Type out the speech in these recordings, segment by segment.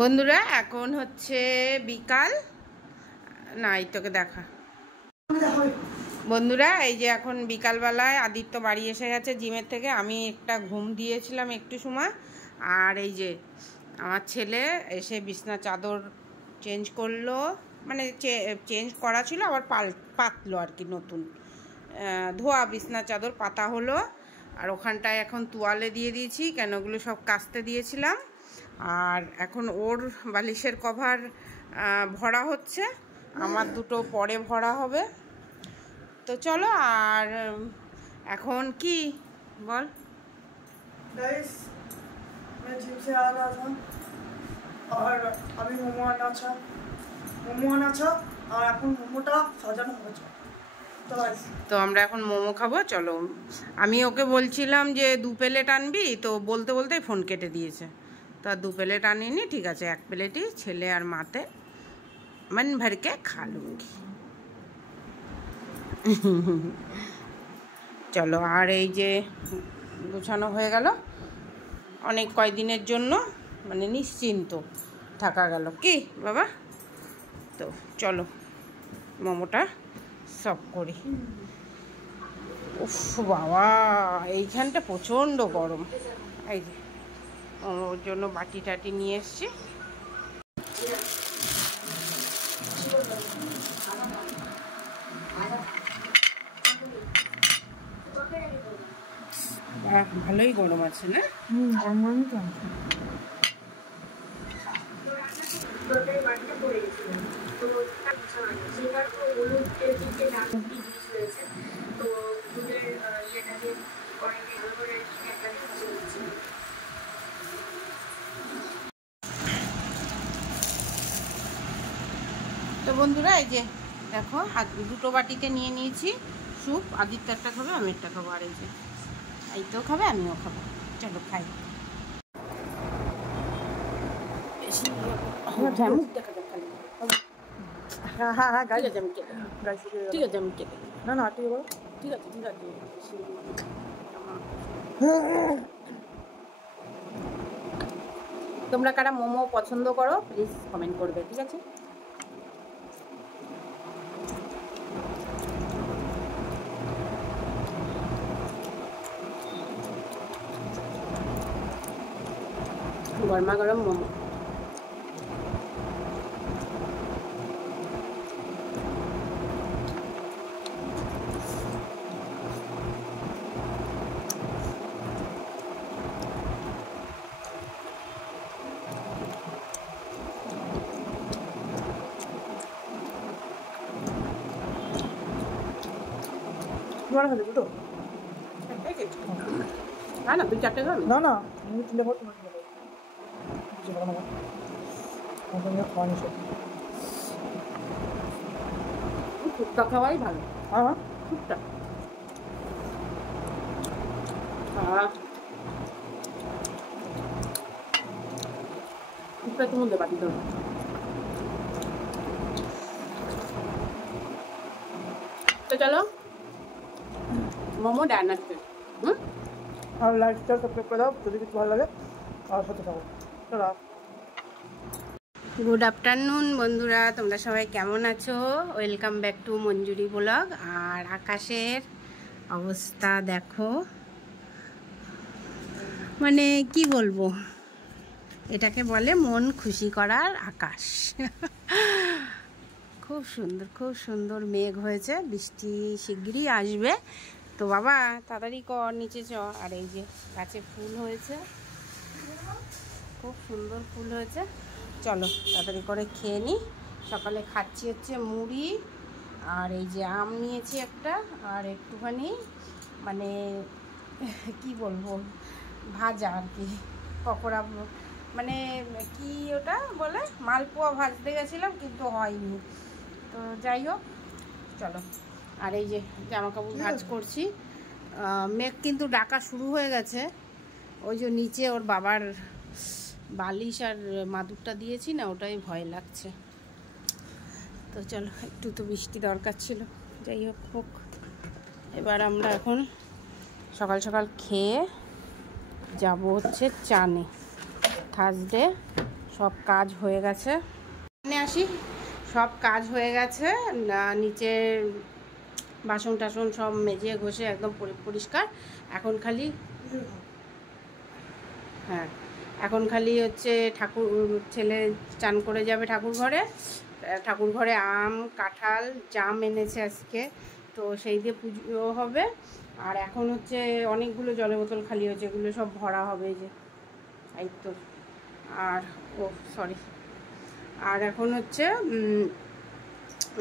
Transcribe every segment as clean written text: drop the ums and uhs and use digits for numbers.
বন্ধুরা এখন হচ্ছে বিকাল, না এই তোকে দেখা। বন্ধুরা এই যে এখন বিকালবেলায় আদিত্য বাড়ি এসে গেছে জিমের থেকে। আমি একটা ঘুম দিয়েছিলাম একটু সময়, আর এই যে আমার ছেলে এসে বিছনা চাদর চেঞ্জ করলো, মানে চেঞ্জ করা ছিল আবার পাতলো আর কি, নতুন ধোয়া বিছনা চাদর পাতা হলো। আর ওখানটায় এখন তোয়ালে দিয়ে দিয়েছি, কেন ওগুলো সব কাচতে দিয়েছিলাম। আর এখন ওর বালিশের কভার ভরা হচ্ছে, আমার দুটো পরে ভরা হবে। তো চলো, আর এখন কি বল। गाइस मैं जिम से आ रहा था और अभी मोमो आना था और এখন মোমোটা সাজানো হয়েছে। তো আমরা এখন মোমো খাবো, চলো। আমি ওকে বলছিলাম যে 2 প্লেট আনবি, তো বলতে বলতেই ফোন কেটে দিয়েছে। তো 2 প্লেট আনিনি, ঠিক আছে 1 প্লেটই ছেলে আর মাতে মন ভর के खा लूँगी। চলো, আর এই যে গুছানো হয়ে গেল, অনেক কয়দিনের জন্য মানে নিশ্চিন্ত থাকা গেল কি বাবা। তো চলো মোমোটা সব করি। উফ বাবা, এইখানটা প্রচণ্ড গরম। এই যে ওর জন্য বাটি টাটি নিয়ে এসছি। ভালোই গরম আছে না? তো বন্ধুরা এই যে দেখো, দুটো বাটিতে নিয়ে নিয়েছি স্যুপ। আদিত্য একটা খাবে, আমি একটা খাবো, আর এই যে এই তো খাবে, আমিও খাবো। চলো খাই। তোমরা কারা মোমো পছন্দ করো প্লিজ কমেন্ট করবে, ঠিক আছে? গরমা গরম মোমো। দুটো না না, 2-4টে খাবে না না, আমি 3টে খাবো, খাওয়ানি সব ফুটটা খাওয়াই ভালো। হ্যাঁ ফুটটা ফুটটা তোমার দেবা দিতে হবে। তো চলো মোমো ডায়নার খেয়ে। আর লাইকটা সাবস্ক্রাইব করে দাও যদি কিছু ভালো লাগে, আর সাথে থাকো। চলো, গুড আফটারনুন বন্ধুরা, তোমরা সবাই কেমন আছো? Welcome back to Manjuri blog. আর আকাশের অবস্থা দেখো, মানে কি বলবো, এটাকে বলে মন খুশি করার আকাশ। খুব সুন্দর, খুব সুন্দর মেঘ হয়েছে, বৃষ্টি শিগগিরই আসবে। তো বাবা তাড়াতাড়ি কর, নিচে চ। আর এই যে গাছে ফুল হয়েছে, খুব সুন্দর ফুল হয়েছে। চলো তাড়াতাড়ি করে খেয়ে নিই। সকালে খাচ্ছি হচ্ছে মুড়ি, আর এই যে আম নিয়েছি একটা, আর একটুখানি মানে কি বলবো ভাজা আর কি, পকোড়া, মানে কি ওটা বলে, মালপোয়া ভাজতে গেছিলাম কিন্তু হয়নি। তো যাই হোক চলো। আর এই যে জামা কাপড় ভাঁজ করছি। মেঘ কিন্তু ডাকা শুরু হয়ে গেছে, ওই যে নিচে ওর বাবার বালিশ আর মাদুরটা দিয়েছি না, ওটাই ভয় লাগছে। তো চলো, একটু তো বৃষ্টি দরকার ছিল, যাই হোক হোক। এবার আমরা এখন সকাল সকাল খেয়ে যাব হচ্ছে চানে। থার্সডে সব কাজ হয়ে গেছে, আসি সব কাজ হয়ে গেছে, নিচে বাসন টাসন সব মেজে ঘষে একদম পরিষ্কার। এখন খালি এখন খালি হচ্ছে ছেলে চান করে যাবে ঠাকুর ঘরে আম কাঁঠাল জাম এনেছে আজকে, তো সেই দিয়ে পুজো হবে। আর এখন হচ্ছে অনেকগুলো জলের বোতল খালি হয়েছে, এগুলো সব ভরা হবে এই যে এই তো। আর আর এখন হচ্ছে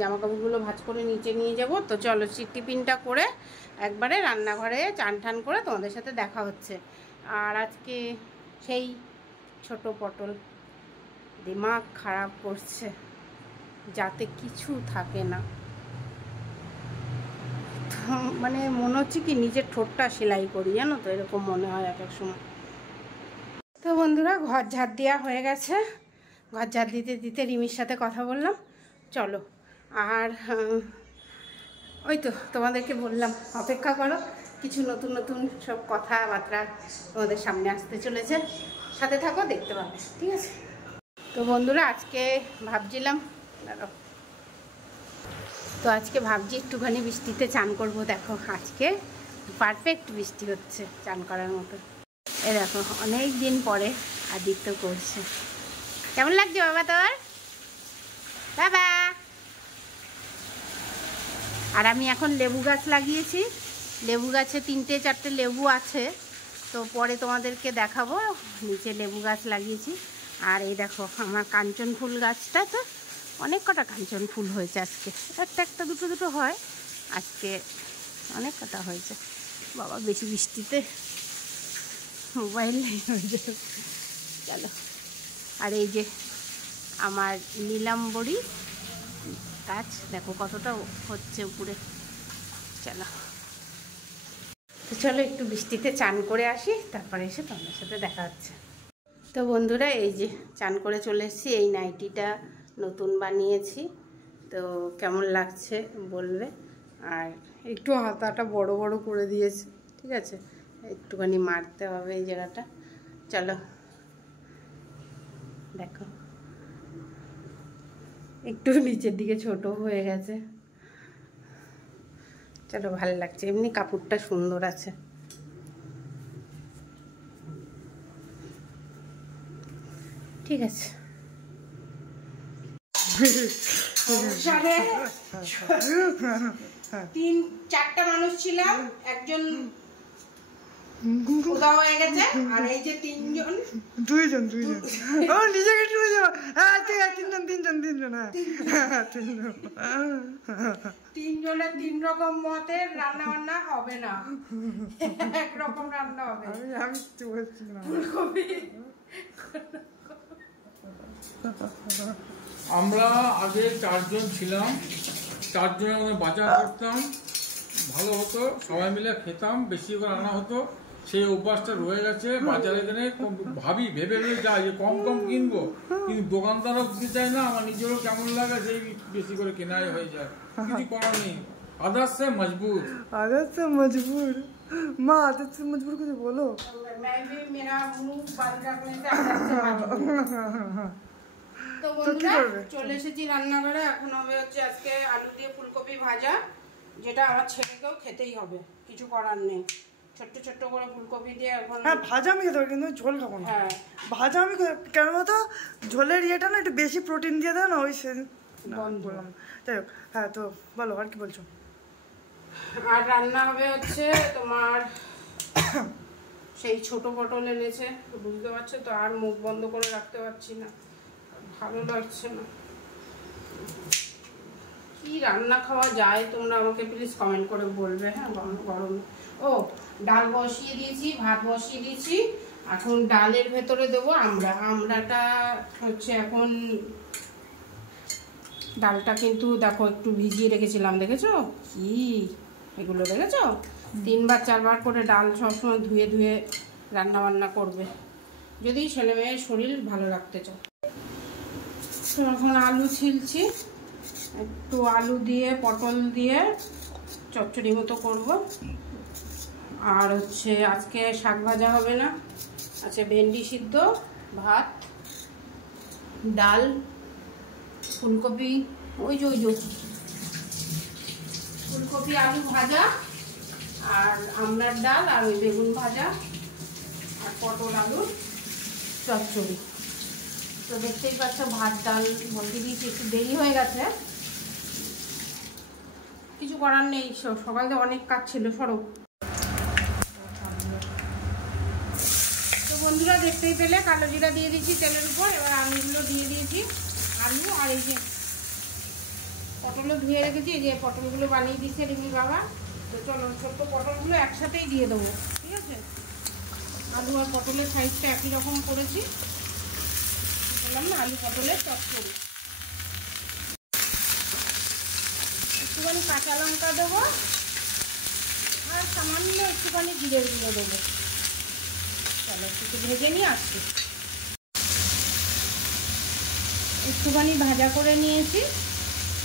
জামা কাপড়গুলো ভাঁজ করে নিচে নিয়ে যাব। তো চলো টিফিনটা করে একবারে রান্নাঘরে চান টান করে তোমাদের সাথে দেখা হচ্ছে। আর আজকে সেই ছোট পটল দিমাগ খারাপ করছে, যাতে কিছু থাকে না, মানে মনে হচ্ছে কি নিজের ঠোঁটটা সেলাই করি, জানো তো, এরকম মনে হয় এক এক সময়। তো বন্ধুরা ঘর ঝাড় দেওয়া হয়ে গেছে, ঘর ঝাড় দিতে দিতে রিমির সাথে কথা বললাম। চলো আর ওই তো তোমাদেরকে বললাম অপেক্ষা করো, কিছু নতুন নতুন সব কথাবার্তা তোমাদের সামনে আসতে চলেছে, সাথে থাকো, দেখতে পাবে, ঠিক আছে? তো বন্ধুরা আজকে ভাবছিলাম ভাবছি একটুখানি বৃষ্টিতে চান করব। দেখো আজকে পারফেক্ট বৃষ্টি হচ্ছে চান করার মতো। এ দেখো অনেক দিন পরে আদিত্য করছে। কেমন লাগছে বাবা তোর? বাবা। আর আমি এখন লেবু গাছ লাগিয়েছি, লেবু গাছে 3-4টে লেবু আছে, তো পরে তোমাদেরকে দেখাবো। নিচে লেবু গাছ লাগিয়েছি। আর এই দেখো আমার কাঞ্চন ফুল গাছটা, তো অনেক কটা কাঞ্চন ফুল হয়েছে আজকে, একটা দুটো হয়, আজকে অনেক কটা হয়েছে। বাবা বেশি বৃষ্টিতে মোবাইল নেই হয়ে যাবে। চলো আর এই যে আমার নীলাম্বরী গাছ দেখো কতটা হচ্ছে উপরে। চলো একটু বৃষ্টিতে চান করে আসি, তারপরে এসে তোমাদের সাথে দেখা হচ্ছে। তো বন্ধুরা এই যে চান করে চলে এসেছি, এই নাইটিটা নতুন বানিয়েছি, তো কেমন লাগছে বলবে। আর একটু হাতাটা বড় বড় করে দিয়েছি, ঠিক আছে, একটুখানি মারতে হবে এই জায়গাটা। চলো দেখো একটু নিচের দিকে ছোট হয়ে গেছে, চলো ভালো লাগছে, এমনি কাপড়টা সুন্দর আছে। ঠিক আছে। 3-4টা মানুষ ছিলাম, একজন উদাও হয়ে গেছে, আর এই যে দুইজন ও নিজেকে চলে যাওয়া। হ্যাঁ ঠিক আছে, তিনজন হ্যাঁ তিনজনের 3 রকম মতের রান্না বান্না হবে না, একরকম রান্না হবে। আমি তো বলছিলাম ফুলকপি। আমরা আগে 4 জন ছিলাম, 4 জনের মধ্যে বাজার করতাম, ভালো হতো, সবাই মিলে খেতাম, বেশি করে রান্না হতো, সেই অভ্যাসটা রয়ে গেছে। বাজারে গেলে ভেবে যাই যে কম কিনবো, কিন্তু দোকানদারও দিতে চায় না, আমার নিজেরও কেমন লাগে, সেই বেশি করে কেনাই হয়ে যায়, কিছু করার নেই। আদার সে মজবুর মা, আদত সে মজবুর কিছু বলো। তো বন্ধুরা চলে এসেছি রান্নাঘরে, এখন হবে হচ্ছে আজকে আলু দিয়ে ফুলকপি ভাজা, যেটা আমার ছেলেকেও খেতেই হবে, কিছু করার নেই। ছোট্ট করে ফুলকপি দিয়ে এখন। হ্যাঁ ভাজা আমি খেতে পারি, কিন্তু ঝোল খাবো না। হ্যাঁ ভাজা আমি কেন বলতো, ঝোলের ইয়েটা না একটু বেশি প্রোটিন দিয়ে দেয় না, ওই বললাম। যাই হোক, হ্যাঁ তো বলো আর কি বলছো। আর রান্না হবে হচ্ছে তোমার সেই ছোট পটল এনেছে, বুঝতে পারছো তো, আর মুখ বন্ধ করে রাখতে পারছি না, ভালো লাগছে না। কি রান্না খাওয়া যায় তোমরা আমাকে প্লিজ কমেন্ট করে বলবে। হ্যাঁ গরম। ও ডাল বসিয়ে দিয়েছি, ভাত বসিয়ে দিয়েছি, এখন ডালের ভেতরে দেবো আমড়াটা হচ্ছে। এখন ডালটা কিন্তু দেখো একটু ভিজিয়ে রেখেছিলাম, দেখেছো কি এগুলো, দেখেছো 3-4বার করে ডাল সবসময় ধুয়ে রান্না বান্না করবে, যদি ছেলে মেয়ের শরীর ভালো রাখতে চাও। তো এখন আলু ছিলছি, একটু আলু দিয়ে পটল দিয়ে চচ্চড়ি মতো করব। আর হচ্ছে আজকে শাক ভাজা হবে না, আছে ভেন্ডি সিদ্ধ, ভাত, ডাল, ফুলকপি, ওই যে ফুলকপি আলু ভাজা, আর আমড়ার ডাল, আর ওই বেগুন ভাজা, আর পটল আলুর চচ্চড়ি। তো দেখতেই পাচ্ছ ভাত ডাল বলতে দিয়েছি, একটু দেরি হয়ে গেছে, কিছু করার নেই, সকালে অনেক কাজ ছিল। সরো। তো বন্ধুরা দেখতেই পেলে কালো জিরা দিয়ে দিয়েছি তেলের উপর। এবার আলুগুলো দিয়ে দিয়েছি, আলু আর এই যে পটলও ধুয়ে রেখেছি, এই যে পটলগুলো বানিয়ে দিচ্ছে রিমির বাবা। তো চলো ছোট্ট পটলগুলো একসাথেই দিয়ে দেবো, ঠিক আছে? আলু আর পটলের সাইজটা একই রকম করেছি, বললাম না, আলু পটলের চচ্চড়ি। একটুখানি কাঁচা লঙ্কা দেবো আর সামান্য একটুখানি জিরের গুঁড়ো দেবো। চলো একটু ভেজে নিয়ে আসছি। একটুখানি ভাজা করে নিয়েছি,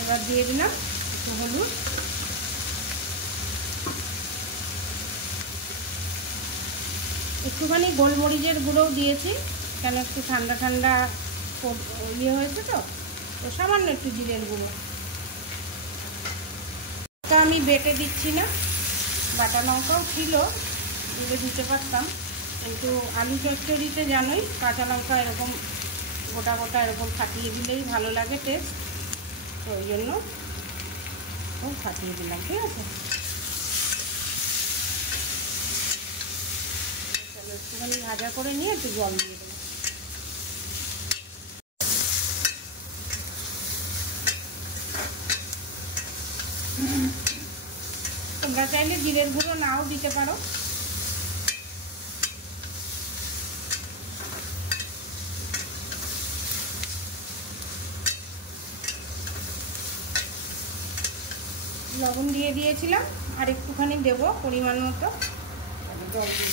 এবার দিয়ে দিলাম একটু হলুদ, একটুখানি গোলমরিচের গুঁড়োও দিয়েছি, কেন একটু ঠান্ডা ঠান্ডা ইয়ে হয়েছে তো সামান্য একটু জিরের গুঁড়ো। তা আমি বেটে দিচ্ছি না, বাটা লঙ্কাও ছিল, দিতে পারতাম, কিন্তু আলু চচ্চড়িতে জানোই কাঁচা লঙ্কা এরকম গোটা গোটা এরকম ফাটিয়ে দিলেই ভালো লাগে টেস্ট, তো ওই জন্য ফাটিয়ে দিলাম, ঠিক আছে? চলো একটুখানি ভাজা করে নিয়ে একটু জল দিয়ে দেবো। তোমরা চাইলে জিরের গুঁড়ো নাও দিতে পারো। লবণ দিয়ে দিয়েছিলাম, আর একটুখানি দেবো পরিমাণ মতো জল দিয়ে।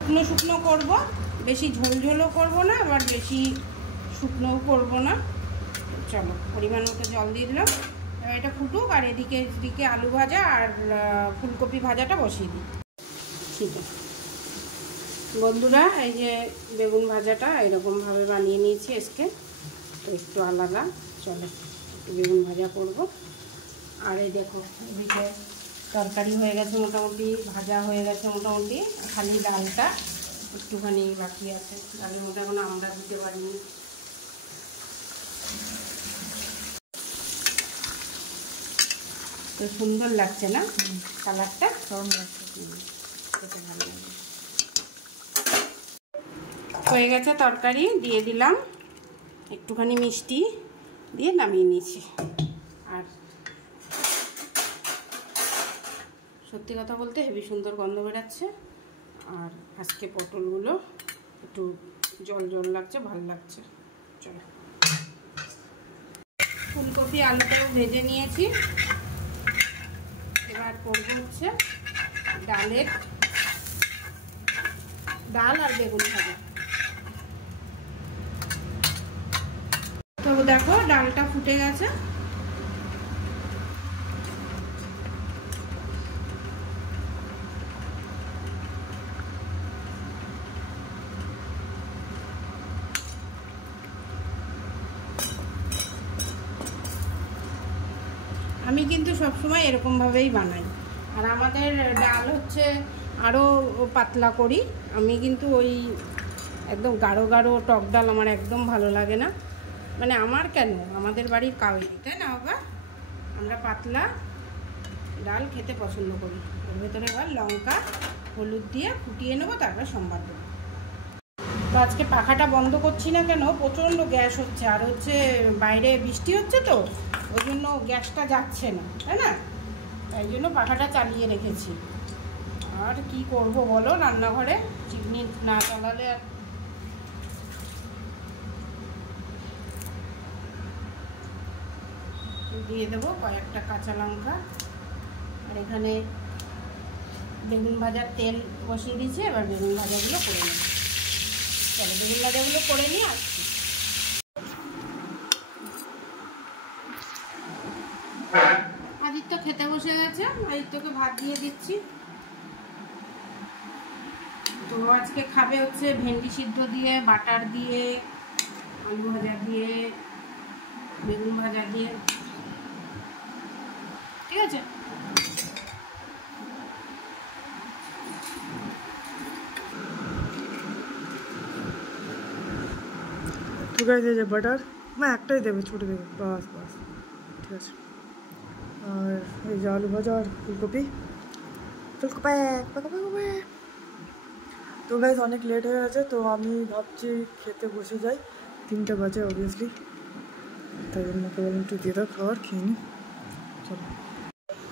শুকনো শুকনো করবো, বেশি ঝোলঝোলও করবো না, আবার বেশি শুকনোও করবো না। চলো পরিমাণ মতো জল দিয়ে দিলাম, এবার এটা ফুটুক, আর এদিকে আলু ভাজা আর ফুলকপি ভাজাটা বসিয়ে দিই। ঠিক আছে বন্ধুরা, এই যে বেগুন ভাজাটা এরকমভাবে বানিয়ে নিয়েছি আজকে, তো একটু আলাদা। চলো একটু বেগুন ভাজা করবো। আর এই দেখো এদিকে তরকারি হয়ে গেছে মোটামুটি, ভাজা হয়ে গেছে মোটামুটি, খালি ডালটা একটুখানি বাকি আছে। ডালের মধ্যে এখন আমরা দিতে পারিনি। তো সুন্দর লাগছে না কালারটা? হয়ে গেছে তরকারি, দিয়ে দিলাম একটুখানি মিষ্টি দিয়ে নামিয়ে নিয়েছি। আর সত্যি কথা বলতে হেবি সুন্দর গন্ধ বেরাচ্ছে, আর আজকে পটলগুলো একটু জল জল লাগছে, ভালো লাগছে। চলো ফুলকপি আলুটাও ভেজে নিয়েছি, এবার করবো হচ্ছে ডাল আর বেগুন ভাজা। তো দেখো ডালটা ফুটে গেছে, আমি কিন্তু সবসময় এরকমভাবেই বানাই। আর আমাদের ডাল হচ্ছে আরও পাতলা করি, আমি কিন্তু ওই একদম গাঢ় গাঢ় টক ডাল আমার একদম ভালো লাগে না, মানে আমার কেন, আমাদের বাড়ির কাউরি, তাই না বাবা? আমরা পাতলা ডাল খেতে পছন্দ করি। ওর ভেতরে এবার লঙ্কা হলুদ দিয়ে ফুটিয়ে নেবো, তারপর সম্বাদ দেবো। তো আজকে পাখাটা বন্ধ করছি না কেন, প্রচণ্ড গ্যাস হচ্ছে, আর হচ্ছে বাইরে বৃষ্টি হচ্ছে, তো ওই জন্য গ্যাসটা যাচ্ছে না, তাই না? তাই জন্য পাখাটা চালিয়ে রেখেছি। আর কি করব বলো, রান্নাঘরে চিমনি না চালালে। আর দিয়ে দেবো কয়েকটা কাঁচা লঙ্কা, আর এখানে বেগুন ভাজার তেল বসিয়ে দিয়েছি, এবার বেগুন ভাজাগুলো করে নেব। চলো বেগুন ভাজাগুলো করে নিয়ে আসছি। আদিত্য খেতে বসে গেছে, আদিত্যকে ভাত দিয়ে দিচ্ছি। তো আজকে খাবে হচ্ছে ভেন্ডি সিদ্ধ দিয়ে, বাটার দিয়ে, আলু ভাজা দিয়ে, বেগুন ভাজা দিয়ে, ঠিক আছে। তো গাইস এই যে বাটার, না একটাই দেবে, ছোটো দেবে, বাস বাস, ঠিক আছে। আর এই যে আলু ভাজা আর ফুলকপি। তো গাইস অনেক লেট হয়ে গেছে, তো আমি ভাবছি খেতে বসে যাই, 3টে বাজে অবভিয়াসলি, তাই জন্য কেবল একটু দিয়ে দাও খাবার, খেয়ে নিই, চলো।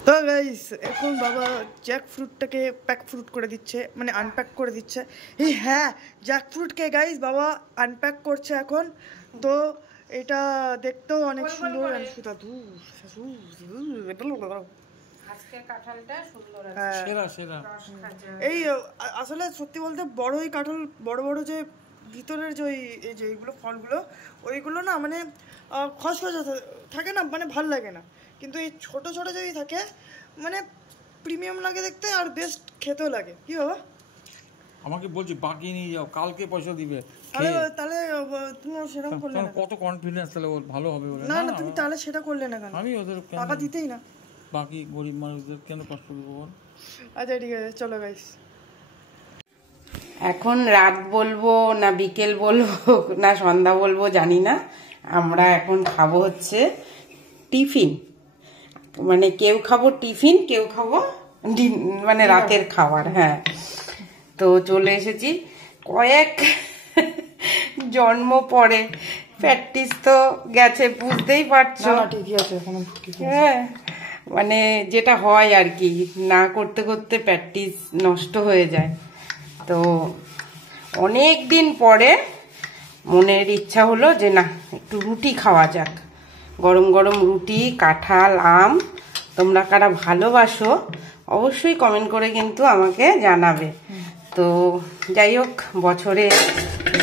তো গাইস এখন বাবা জ্যাক ফ্রুটটাকে প্যাক ফ্রুট করে দিচ্ছে, মানে আনপ্যাক করে দিচ্ছে। এই হ্যাঁ, জ্যাক ফ্রুটকে গাইস বাবা আনপ্যাক করছে এখন। তো এটা দেখতেও অনেক সুন্দর। আজকে কাঁঠালটা সুন্দর আছে, হ্যাঁ সেরা সেরা। এই আসলে সত্যি বলতে বড়ই কাঁঠাল, বড় বড় যে ভিতরের যে এই যে এইগুলো ফলগুলো, ওইগুলো না মানে খসখসে থাকে না, মানে ভাল লাগে না। কিন্তু এই ছোট ছোট যদি থাকে মানে প্রিমিয়াম লাগে দেখতে, আর বেস্ট খেতেও লাগে। কি বাবা আমাকে বলছি বাকি নিয়ে যাও, কালকে পয়সা দিবে। তাহলে তাহলে তুমি সেরকম করলে না, কত কনফিডেন্স তাহলে ভালো হবে বলে। না না তুমি তাহলে সেটা করলে না কেন? আমি ওদের টাকা দিতেই না, বাকি গরিব মানুষদের কেন কষ্ট দেবো বল? আচ্ছা ঠিক আছে চলো গাইস। এখন রাত বলবো না বিকেল বলবো না সন্ধ্যা বলবো জানি না, আমরা এখন খাবো হচ্ছে টিফিন। মানে কেউ খাবো টিফিন, কেউ খাবো মানে রাতের খাবার। হ্যাঁ, তো চলে এসেছি কয়েক জন্ম পরে, প্র্যাকটিস তো গেছে বুঝতেই পারছো। ঠিকই আছে এখন। হ্যাঁ, মানে যেটা হয় আর কি, না করতে করতে প্র্যাকটিস নষ্ট হয়ে যায়। তো অনেক দিন পরে মনের ইচ্ছা হলো যে না একটু রুটি খাওয়া যাক, গরম গরম রুটি, কাঁঠাল, আম। তোমরা কারা ভালোবাসো অবশ্যই কমেন্ট করে কিন্তু আমাকে জানাবে। তো যাই হোক, বছরে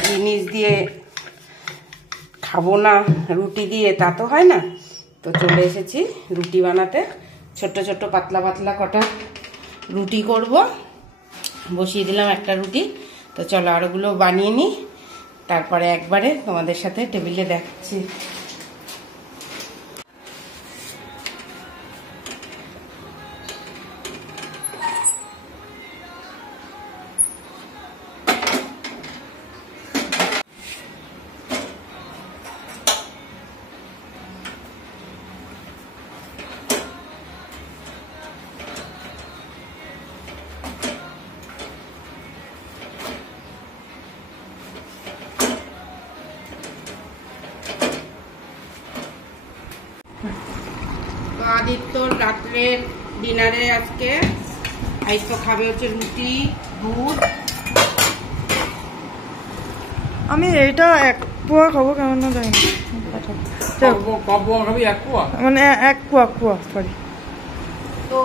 জিনিস দিয়ে খাবো না, রুটি দিয়ে তা তো হয় না। তো চলে এসেছি রুটি বানাতে, ছোট্ট ছোট্ট পাতলা পাতলা কটা রুটি করব। বসিয়ে দিলাম একটা রুটি। তো চলো আরোগুলো বানিয়ে নিই, তারপরে একবারে তোমাদের সাথে টেবিলে দেখাচ্ছি। আদিত্যর রাত্রের ডিনারে আজকে আদিত্য খাবে হচ্ছে রুটি, দুধ। আমি এইটা 1 পোয়া খাবো, কেমন না জানি না, মানে 1 পোয়া সরি। তো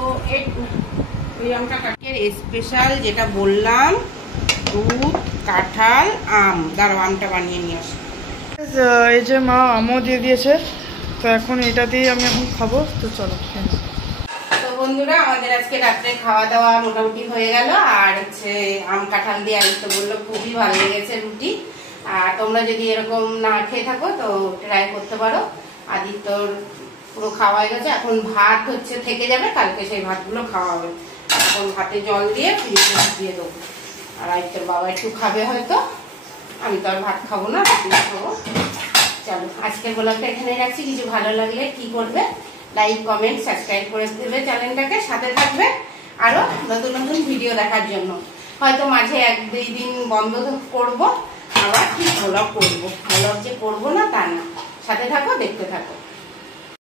ওই আমটা কাকের স্পেশাল যেটা বললাম, দুধ, কাঁঠাল, আম। দাঁড়াও আমটা বানিয়ে নিয়ে আসি। এই যে মা আমও দিয়ে দিয়েছে, তো এখন এটা দিয়ে আমি এখন খাবো। তো চলো। তো বন্ধুরা আমাদের আজকে রাত্রে খাওয়া দাওয়া মোটামুটি হয়ে গেল। আর হচ্ছে আম কাঁঠাল দিয়ে আদিত্য বললো খুবই ভালো লেগেছে রুটি। আর তোমরা যদি এরকম না খেয়ে থাকো তো ট্রাই করতে পারো। আদিত্যর পুরো খাওয়া হয়ে গেছে, এখন ভাত হচ্ছে থেকে যাবে, কালকে সেই ভাতগুলো খাওয়া হবে। এখন ভাতে জল দিয়ে ফ্রিজে দিয়ে দেবো। আর আদিত্যর বাবা একটু খাবে হয়তো, আমি তো আর ভাত খাবো না, খাবো। চলো আজকের ব্লগটা এখানে রাখছি। কিছু ভালো লাগলে কি করবে, লাইক, কমেন্ট, সাবস্ক্রাইব করে দেবে চ্যানেলটাকে, সাথে থাকবে আরো নতুন নতুন ভিডিও দেখার জন্য। হয়তো মাঝে 1-2 দিন বন্ধ করবো, আবার ঠিক ব্লগ করবো। ব্লগ যে করবো না তা না, সাথে থাকো, দেখতে থাকো।